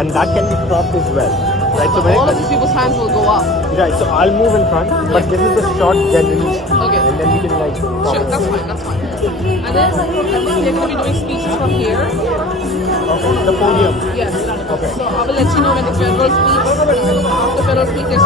and that can be cropped as well. Right, so when All of these people's hands will go up. right, so I'll move in front, but this is the shot generally speaking, Okay. and then we can like Sure, that's fine, that's fine. And then I think they're going to be doing speeches from here. Okay, the podium. Yes. Okay. So I will let you know when the federal speaks. After federal speak, there's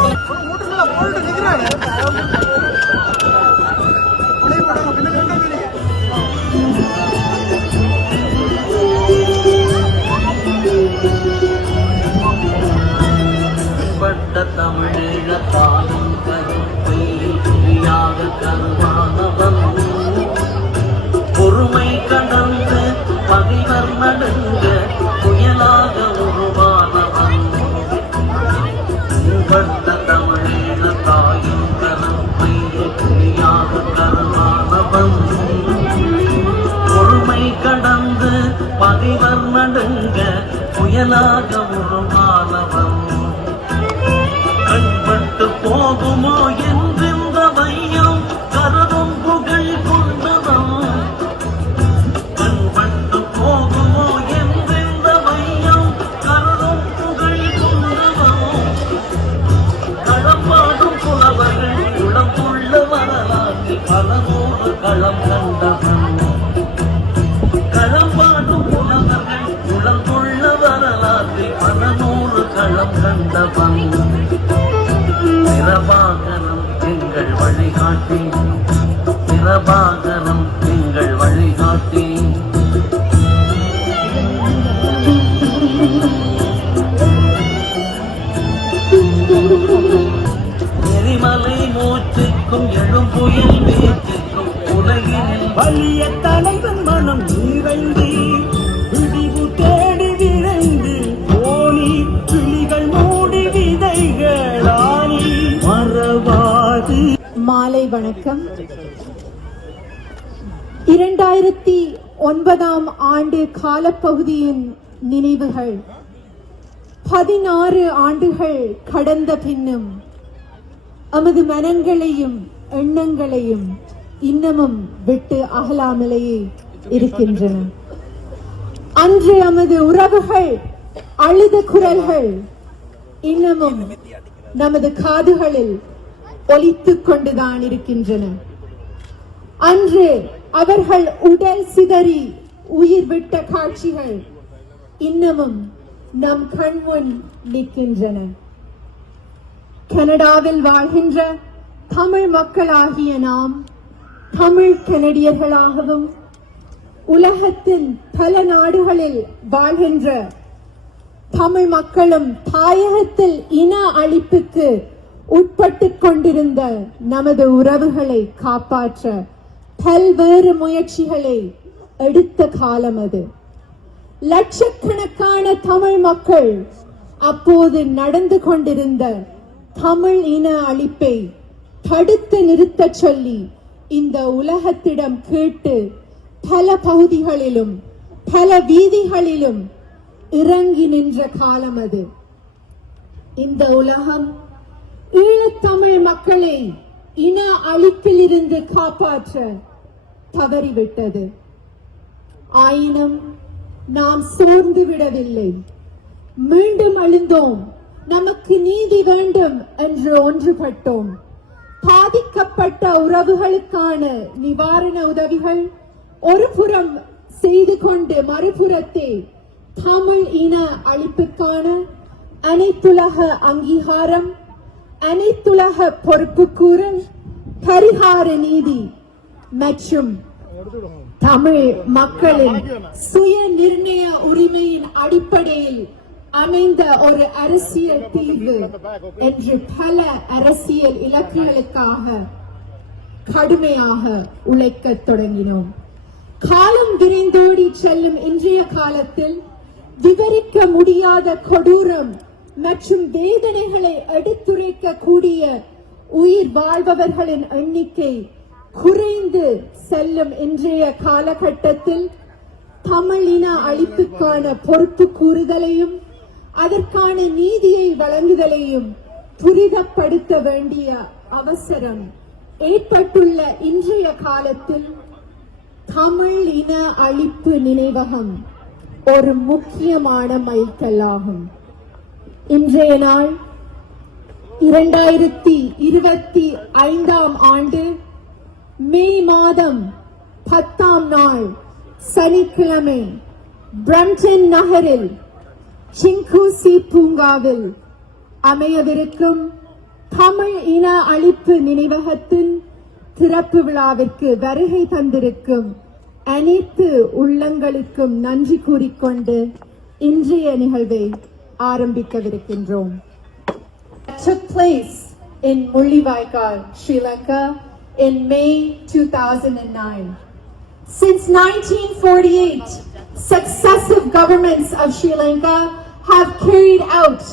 பகைவர் நடுங்க புயலாக உருவானவன் கண்பட்டு போகுமோ என் எழும் புயல் உலகினில் வலிய தலைவன் மனம் நிறைந்து விடிவு தேடி விரைந்து போனி கிளிகள் மூடி விதைகளானி மறவாது. மாலை வணக்கம். இரண்டாயிரத்தி ஒன்பதாம் ஆண்டு காலப்பகுதியின் நினைவுகள். பதினாறு ஆண்டுகள் கடந்த பின்னும் நமது மனங்களையும் எண்ணங்களையும் இன்னமும் விட்டு அகலாமலேயே இருக்கின்றன. அன்று நமது உறவுகள் அழுத குரல்கள் இன்னமும் நமது காதுகளில் ஒலித்துக் கொண்டுதான் இருக்கின்றன. அன்று அவர்கள் உடல் சிதறி உயிர் விட்ட காட்சிகள் இன்னமும் நம் கண்முன் நிற்கின்றன. கனடாவில் வாழ்கின்ற தமிழ் மக்களாகிய நாம் தமிழ் கனடியர்களாகவும் உலகத்தின் பல நாடுகளில் வாழ்கின்ற தமிழ் மக்களும் தாயகத்தில் இன அழிப்புக்கு உட்பட்டுக் கொண்டிருந்த நமது உறவுகளை காப்பாற்ற பல்வேறு முயற்சிகளை எடுத்த காலம் அது. லட்சக்கணக்கான தமிழ் மக்கள் அப்போது நடந்து கொண்டிருந்த தமிழ் இன அழிப்பை தடுத்து நிறுத்தச் சொல்லி இந்த உலகத்திடம் கேட்டு பல பகுதிகளிலும் பல வீதிகளிலும் இறங்கி நின்ற காலம் அது. இந்த உலகம் ஈழத்தமிழ் மக்களை இன அழிப்பிலிருந்து காப்பாற்ற தவறிவிட்டது. ஆயினும் நாம் சோர்ந்து விடவில்லை. மீண்டும் அழுந்தோம். நமக்கு நீதி வேண்டும் என்று ஒன்றுபட்டோம். பாதிக்கப்பட்ட உறவுகளுக்கான நிவாரண உதவிகள் ஒரு புறம் செய்து கொண்டு மறுபுறத்தே தமிழ் இன அழிப்புக்கான அனைத்துலக அங்கீகாரம் அனைத்துலக பொறுப்புக்கூறல் பரிகார நீதி மற்றும் தமிழ் மக்களின் சுய நிர்ணய உரிமையின் அடிப்படையில் அமைந்த ஒரு அரசியல் தீர்வு என்று பல அரசியல் இலக்குகளுக்காக கடுமையாக உழைக்கத் தொடங்கினோம். காலம் விரைந்தோடி செல்லும் இன்றைய காலத்தில் விவரிக்க முடியாத கொடூரம் மற்றும் வேதனைகளை எடுத்துரைக்க கூடிய உயிர் வாழ்பவர்களின் எண்ணிக்கை குறைந்து செல்லும் இன்றைய காலகட்டத்தில் தமிழ் இன அழிப்புக்கான பொறுப்பு கூறுதலையும் அதற்கான நீதியை வழங்குதலையும் துரிதப்படுத்த வேண்டிய அவசரம் ஏற்பட்டுள்ள இன்றைய காலத்தில் தமிழ் இன அழிப்பு நினைவகம் ஒரு முக்கியமான மைல்கல்லாகும் இன்றைய நாள் இரண்டாயிரத்தி இருபத்தி ஐந்தாம் ஆண்டு மே மாதம் பத்தாம் நாள் சனிக்கிழமை பிரம்டன் நகரில் சிங்கூசி பூங்காவில் அமையவிருக்கும் தமிழ் இன அழிப்பு நினைவகத்தின் திறப்பு விழாவிற்கு வருகை தந்திருக்கும் அனைத்து உள்ளங்களுக்கும் நன்றி கூறிக்கொண்டு இன்றைய நிகழ்வை ஆரம்பிக்கவிருக்கின்றோம் took place in Mullivaikkal, Sri Lanka in May 2009. Since 1948, successive governments of Sri Lanka have carried out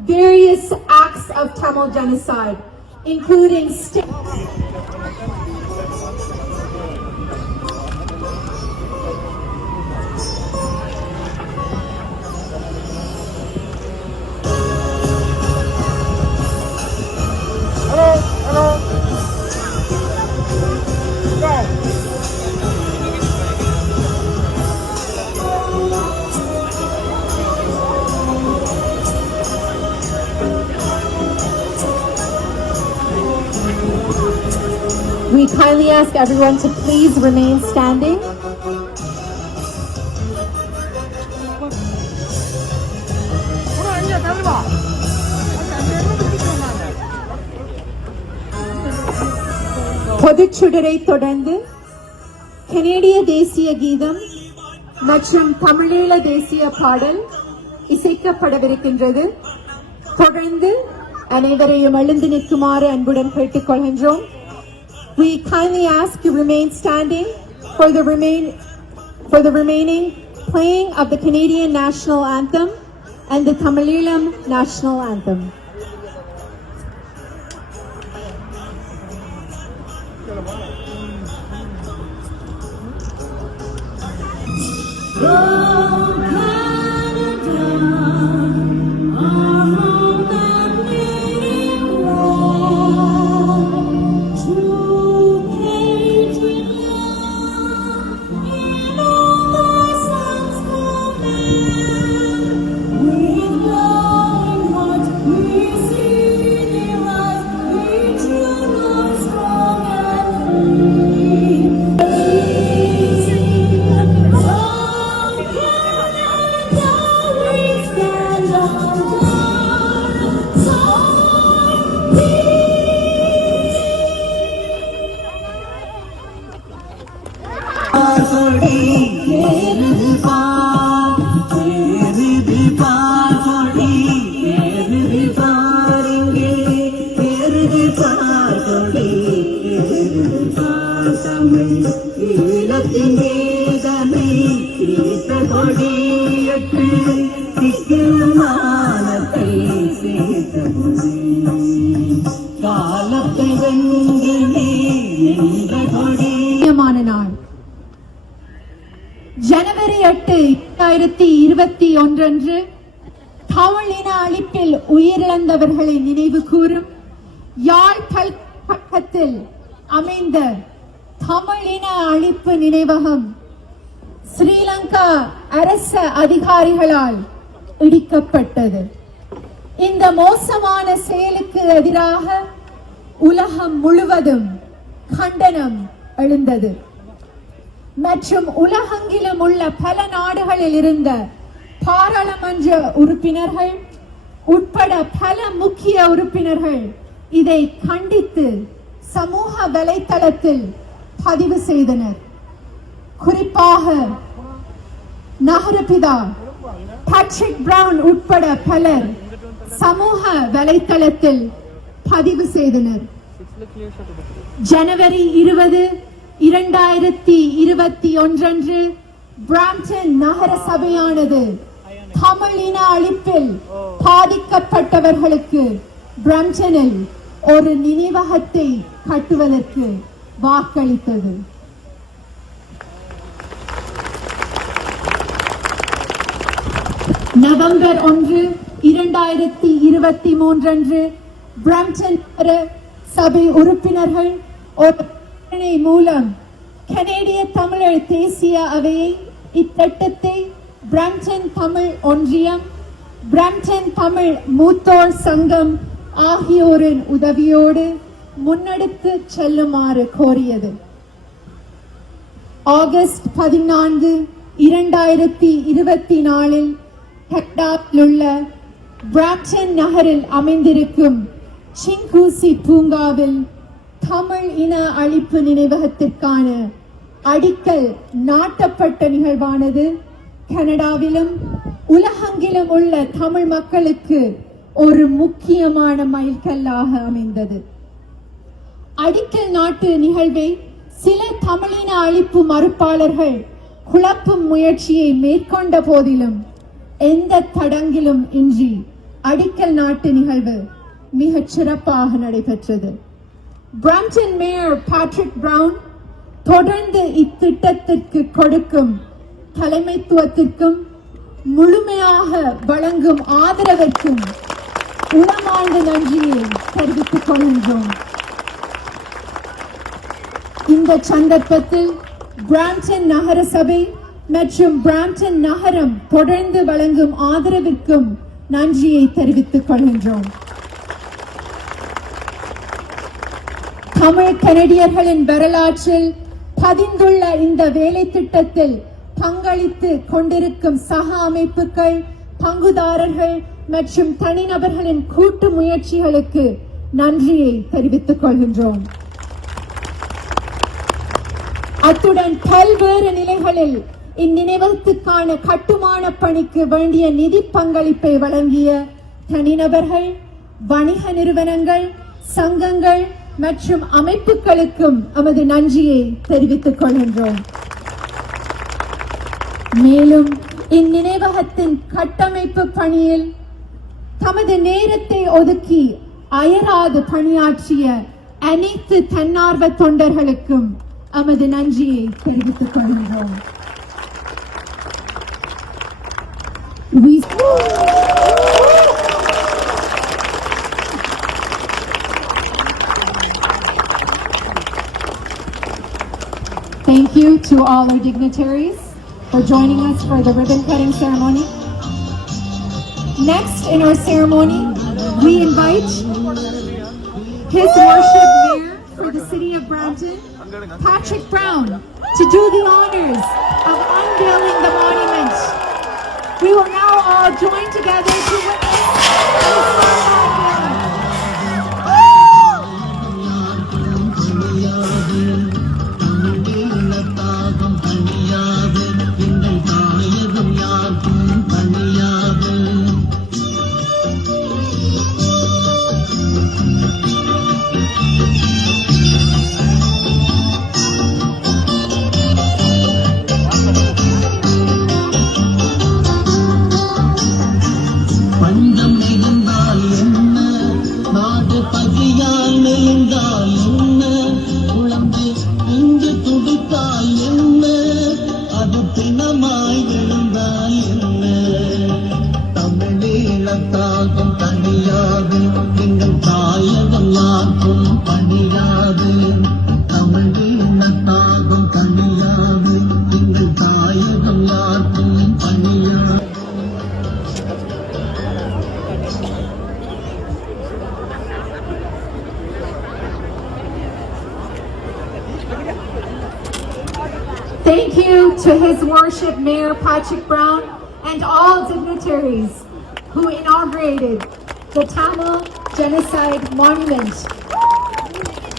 various acts of Tamil genocide, including kindly ask everyone to please remain standing. பொதுச்சுடரை தொடர்ந்து கனேடிய தேசிய கீதம் மற்றும் தமிழீழ தேசிய பாடல் இசைக்கப்படவிருக்கின்றது தொடர்ந்து அனைவரையும் எழுந்து நிற்குமாறு அன்புடன் கேட்டுக்கொள்கின்றோம் We kindly ask you remain standing for the remain for the remaining playing of the Canadian national anthem and the Tamilam national anthem. ஈழத்தின் வேதனை சேர்த்த காலத்தை நாள். ஜனவரி எட்டு இரண்டாயிரத்தி இருபத்தி ஒன்றன்று தமிழ் இன அழிப்பில் உயிரிழந்தவர்களை நினைவு கூறும் யாழ் பல்கலைக்கழகத்தில் அமைந்த தமிழின அழிப்பு நினைவகம் ஸ்ரீலங்கா அரச அதிகாரிகளால் இடிக்கப்பட்டது. இந்த மோசமான செயலுக்கு எதிராக உலகம் முழுவதும் கண்டனம் எழுந்தது. மற்றும் உலகெங்கிலும் உள்ள பல நாடுகளில் இருந்த பாராளுமன்ற உறுப்பினர்கள் உட்பட பல முக்கிய உறுப்பினர்கள் இதை கண்டித்து சமூக வலைத்தளத்தில் பதிவு செய்தனர். குறிப்பாக நகரபிதா பேட்ரிக் பிரவுன் உட்பட பலர் சமூக வலைத்தளத்தில் பதிவு செய்தனர். ஜனவரி இருபது இரண்டாயிரத்தி இருபத்தி ஒன்றன்று பிராம்டன் நகர சபையானது தமிழ் இன அழிப்பில் பாதிக்கப்பட்டவர்களுக்கு பிராம்டனில் ஒரு நினைவகத்தை கட்டுவதற்கு வாக்களித்தது. நவம்பர் ஒன்று இரண்டாயிரத்தி இருபத்தி மூன்றன்று பிரம்டன் நகர சபை உறுப்பினர்கள் ஒரு மூலம் கனேடிய தமிழர் தேசிய அவையை இத்திட்டத்தை பிரம்டன் தமிழ் ஒன்றியம் பிரம்டன் தமிழ் மூத்தோர் சங்கம் ஆகியோரின் உதவியோடு முன்னெடுத்து செல்லுமாறு கோரியது. ஆகஸ்ட் பதினான்கு இரண்டாயிரத்தி இருபத்தி நாலில் ஹெக்டாவில் உள்ள நகரில் அமைந்திருக்கும் சிங்கூசி பூங்காவில் தமிழ் இன அழிப்பு நினைவகத்திற்கான அடிக்கல் நாட்டப்பட்ட நிகழ்வானது. கனடாவிலும் உலகெங்கிலும் உள்ள தமிழ் மக்களுக்கு ஒரு முக்கியமான மைல்கல்லாக அமைந்தது. அடிக்கல் நாட்டு நிகழ்வை சில தமிழின அழிப்பு மறுப்பாளர்கள் குழப்பும் முயற்சியை மேற்கொண்ட போதிலும் எந்த தடங்கிலும் இன்றி அடிக்கல் நாட்டு நிகழ்வு மிகச் சிறப்பாக நடைபெற்றது. பிரம்டன் மேயர் பேட்ரிக் பிரவுன் தொடர்ந்து இத்திட்டத்திற்கு கொடுக்கும் தலைமைத்துவத்திற்கும் முழுமையாக வழங்கும் ஆதரவிற்கும் உளமாண்டு நன்றியை தெரிவித்துக் கொள்கின்றோம். இந்த சந்தர்ப்பத்தில் பிராம்டன் நகர சபை மற்றும் பிராம்டன் நகரம் தொடர்ந்து வழங்கும் ஆதரவிற்கும் நன்றியை தெரிவித்துக் கொள்கின்றோம். தமிழ் கனடியர்களின் வரலாற்றில் பதிந்துள்ள இந்த வேலை திட்டத்தில் பங்களித்து கொண்டிருக்கும் சக அமைப்புகள் பங்குதாரர்கள் மற்றும் தனிநபர்களின் கூட்டு முயற்சிகளுக்கு நன்றியை தெரிவித்துக் கொள்கின்றோம். அத்துடன் பல்வேறு நிலைகளில் இந்நினைவகத்துக்கான கட்டுமான பணிக்கு வேண்டிய நிதி பங்களிப்பை வழங்கிய தனிநபர்கள் வணிக நிறுவனங்கள் சங்கங்கள் மற்றும் அமைப்புகளுக்கும் நமது நன்றியை தெரிவித்துக் கொள்கின்றோம். மேலும் இந்நினைவகத்தின் கட்டமைப்பு பணியில் தமது நேரத்தை ஒதுக்கி அயராது பணியாற்றிய அனைத்து தன்னார்வ தொண்டர்களுக்கும் We Thank you to all our dignitaries for joining us for the ribbon cutting ceremony. Next in our ceremony, we invite His Worship Patrick Brown, to do the honors of unveiling the monument. We will now all join together to witness Nam nên. Thank you to His Worship Mayor Patrick Brown and all dignitaries who inaugurated the Tamil Genocide Monument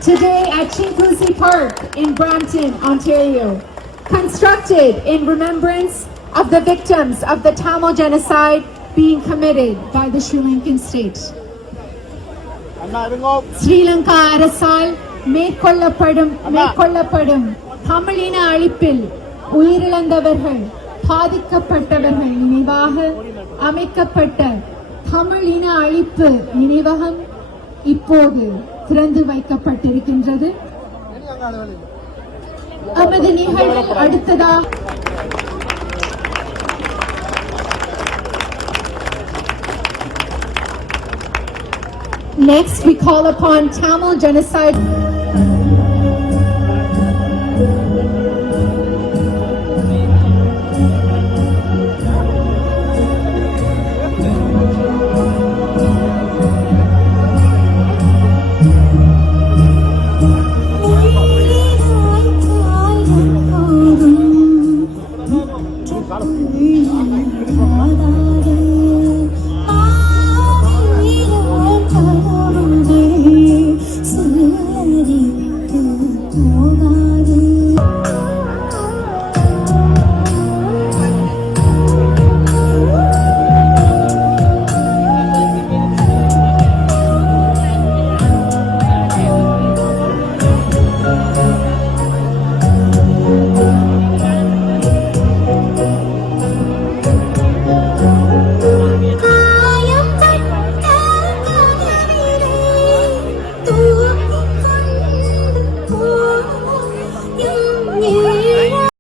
today at Chincoosee Park in Brampton, Ontario, constructed in remembrance of the victims of the Tamil genocide being committed by the Sri Lankan state. Sri Lanka Arasal மேற்கொள்ளப்படும் மேற்கொள்ளப்படும். தமிழின அழிப்பில் உயிரிழந்தவர்கள் பாதிக்கப்பட்டவர்கள் நினைவாக அமைக்கப்பட்ட தமிழின அழிப்பு நினைவகம் இப்போது திறந்து வைக்கப்பட்டிருக்கின்றது. நமது நிகழ்வில் அடுத்ததாக Next, we call upon Tamil genocide.